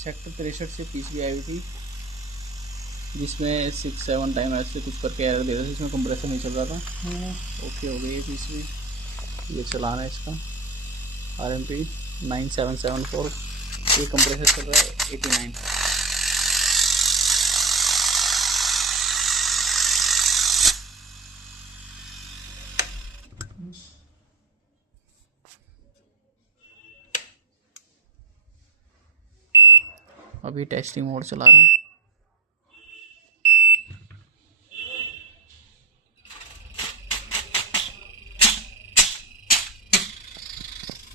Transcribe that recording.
Sector 63 से PCB आई हुई थी, जिसमें 6-7 टाइम ऐसे कुछ करके एरर दे रहा था, जिसमें कंप्रेसर नहीं चल रहा था। ओके हो गई ये पीसीबी। ये चलाना है इसका RMP 9774। ये कंप्रेसर चल रहा है 89। अभी टेस्टिंग मोड चला रहा हूँ।